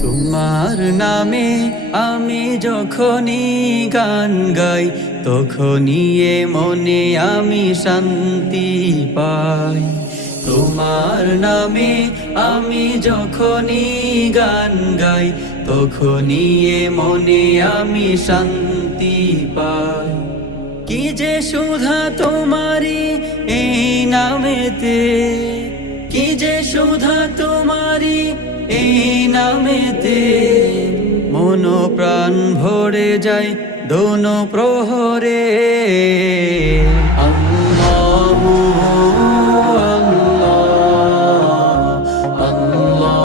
তোমার নামে আমি যখনই গান গাই তখনই মনে আমি শান্তি পাই। তোমার নামে আমি যখনই গান গাই, তখনই এ মনে আমি শান্তি পাই। কি যে সুধা তোমারি এই নামেতে, কি যে সুধা তোমারি এই নামেতে মন প্রাণ ভরে যায় দোনো প্রহরে।